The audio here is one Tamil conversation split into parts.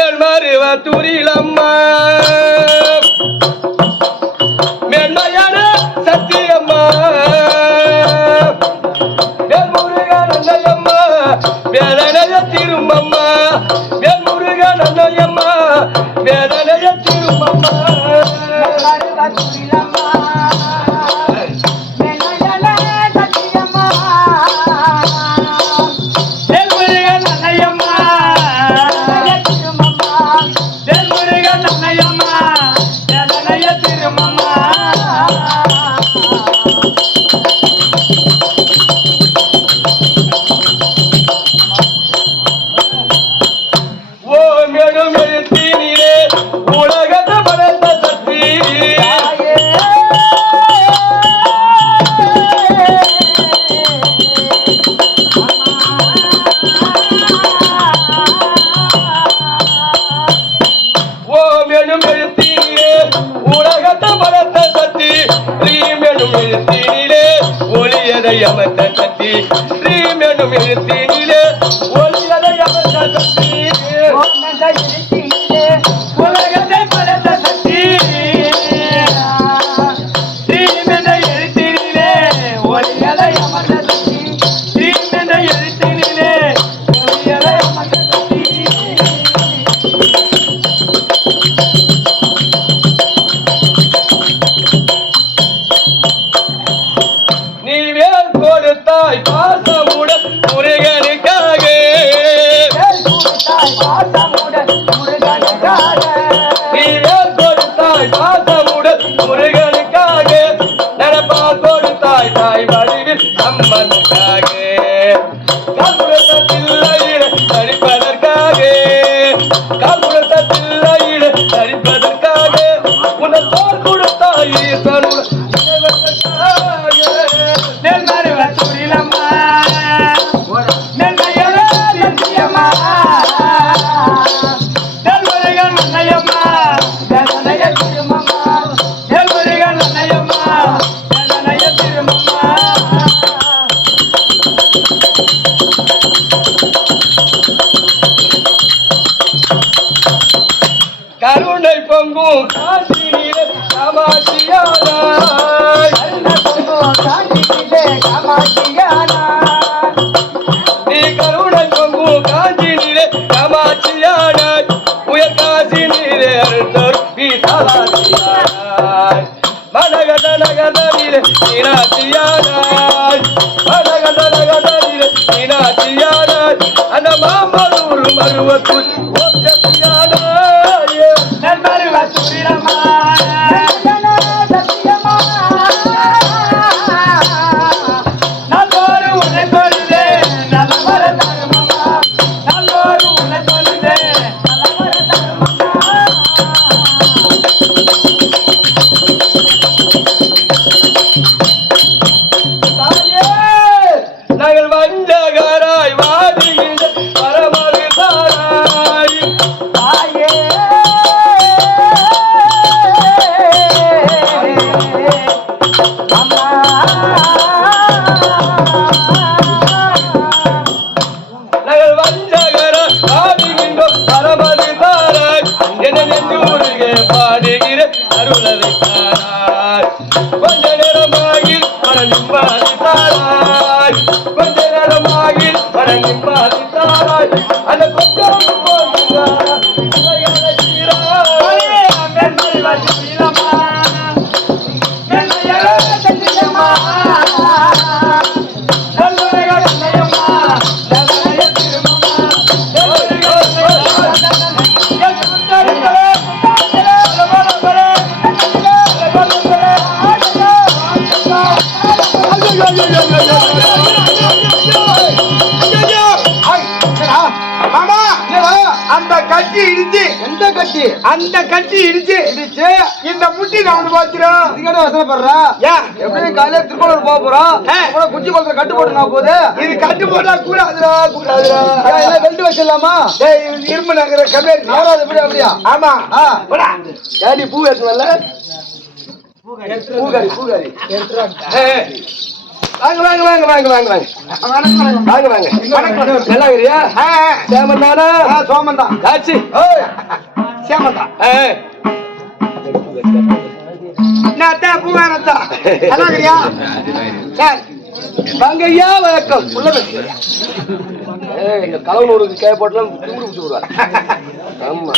மேல்மருவ துரிலம்மா மேன்மையான சத்தியம்மா வேல்முருகன் அன்னையம்மா வேதனைய திரும்பம்மா வேல்முருகன் அன்னையம்மா வேதனைய திரும்பம்மா யமத்த சக்தி ரீமெனும் எழுத்தினிலே ஒளியதை யமத்த சக்தி உலகத்தை படைத்த சக்தி ரீமென எழுத்தினிலே ஒளியதை யமத்த சக்தி ரீமென எழுத்தினிலே ஒளியதை யமத்த சக்தி பாசமுடன் முருகனுக்காக நீவேல் கொடுத்தாய் பாசமுடன் முருகனுக்காக நடப்பால் கொடுத்தாய் தாய் வடிவில் அம்மனுக்காக கால்குடத்தில் நடிப்பதற்காக கால்குடத்தில் நடிப்பதற்காக உனல் தோல் கொடுத்தாய் ஈசனுடன் கருணை பொங்கும் காஞ்சினிலே காமாட்சியானாய் நீ கருணை பொங்கும் காஞ்சினிலே காமாட்சியானாய் உயர் காசி நீரே அருள்தோர் வீசாலாட்சியானாய் மனகத நகதனிலே மீனாட்சியானாய் மனகத நகதனிலே மீனாட்சியானாய் அந்த மாமலூர் மருவத்தூர் கொஞ்ச நேரமாகில் மன நிம்பாதித்தாராய் அந்த கொஞ்சம் அந்த கட்டி இடிச்சு இந்த முட்டி நான் பாத்துறோம். இதுக்கே வசனப்படுறா எப்படி காலையில திருக்கோளூர் போக போறோம். குச்சி கொளுத்துல கட்டு போட்டுனா போது இது கட்டு போட்டா கூடாதுடா கூடாதுடா. வெண்டு வச்சிடலாமா? இரும்பு நகர கம்பெனி நவராது எப்படி அப்படியா? ஆமா ஏடி பூ ஏற்றுவல்ல பூகாரி பூகாரி வாங்க வாங்க வாங்க வாங்க வாங்க வாங்க வாங்க வாங்க நல்லா இருக்கிறியா? சேமன் தானா? சோமன் தான். ஆச்சு சேமன் தான். என்னத்தா பூவானத்தா நல்லா இருக்கிறியா? வாங்க ஐயா வணக்கம். உள்ள இந்த கலவனூருக்கு கே போட்டலாம் தூடு விட்டு விடுவார். ஆமா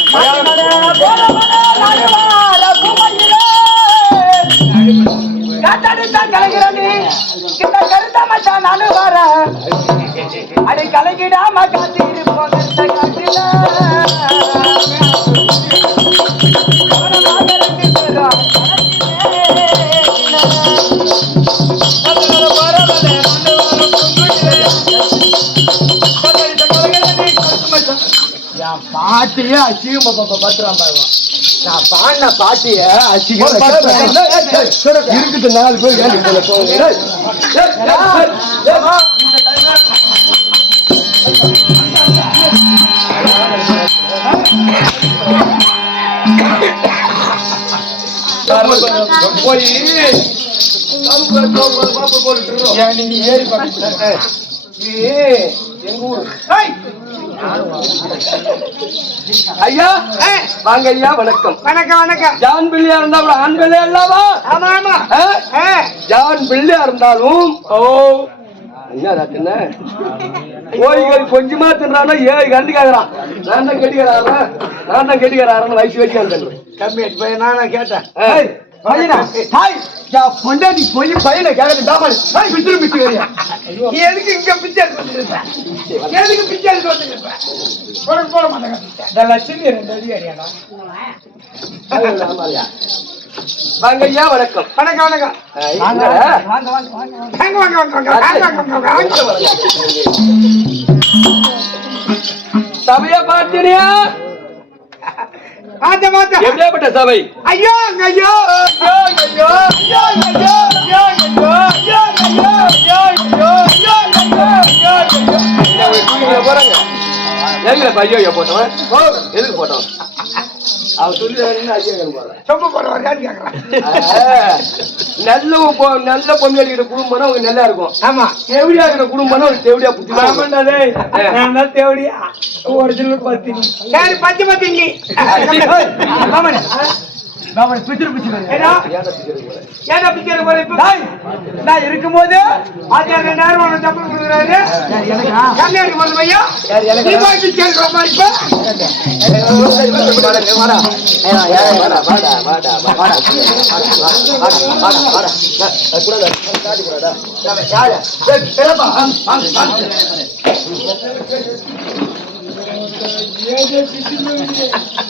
அடி கலகிடாம காத்திருப்போம் பாட்டியே அசியம் பத்திரம் நான் பாடின பாட்டிய அசியம் இருக்குது 4 பேர் போய் நீங்க ஏறி எங்க ஊரு ஐயா வாங்க ஐயா வணக்கம். வணக்கம் வணக்கம். ஜான் பிள்ளையா இருந்தாலும் ஆண் பிள்ளையா இல்லாமா? ஆமா ஆமா. ஜான் பிள்ளையா இருந்தாலும் ஓ ஐயா என்ன கோழிகள் கொஞ்சமா தின்றானா 7 கண்டு கேக்குறான். நான் தான் கெட்டிக்கிறாரன் வயசு வச்சு கம்மி பையன் நானா கேட்டேன். பொண்டாட்டி போய் பையனை கேட்கறது தாமல் பிச்சு பிச்சு வரியா? எதுக்கு இங்க பிச்சை எடுத்துருப்பேன்? எதுக்கு பிச்சை எடுத்து வந்துருப்பேன்? போட மாட்டேங்க. லட்சுமி 2 அடி அடியாடா. வாங்க ஐயா வணக்கம். வணக்கம் வணக்கம். சபையா பார்த்தீனியா? எப்படியாப்பட்ட சபை? ஐயோ ஐயோ போறாங்க. ஐயோ போட்டவன் எதுக்கு போட்டவன்? அவன் சொல்லி சொம்ப போடுவாரு கேக்குறான். நல்ல பொண்ணு அடிக்கிற குடும்பம் அவங்க நல்லா இருக்கும். ஆமா. தேவடியா இருக்கிற குடும்பம் ஒரு தேவடியா புத்தி தேவடியா ஒரிஜினல் பத்தி பத்தி நான் இருக்கும்போது நேரம் தப்பு கொடுக்குறாரு. கல்யாணம் பண்ண பையா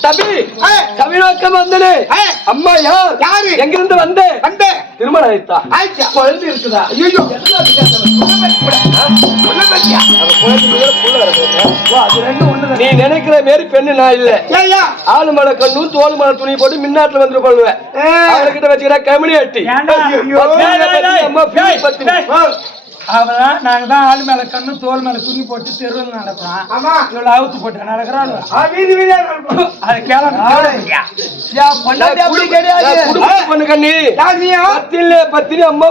தம்பி தமிழக்கம் வந்தனே. அம்மா யாரு எங்கிருந்து வந்த திருமணம் ஆயிட்டா? குழந்தை இருக்குதா? நீ நினைக்கிற மாரி பெண்ணு நான் இல்ல. ஆளு மலை கண்ணும் தோல் மலை துணி போட்டு மின்னாட்டுல வந்துட்டு போடுவேன். அவர்கிட்ட வச்சுக்கிற கமினி அட்டி அவதான் நாங்க தான் ஆளு மேல கண்ணு தோல் மேல துணி போட்டு தெருவில் நடக்கிறோம். ஆமா இவ்வளவு அவுத்து போட்டு நடக்கிறாள். அது கேள பொண்ணு கண்ணி பத்தினி அம்மா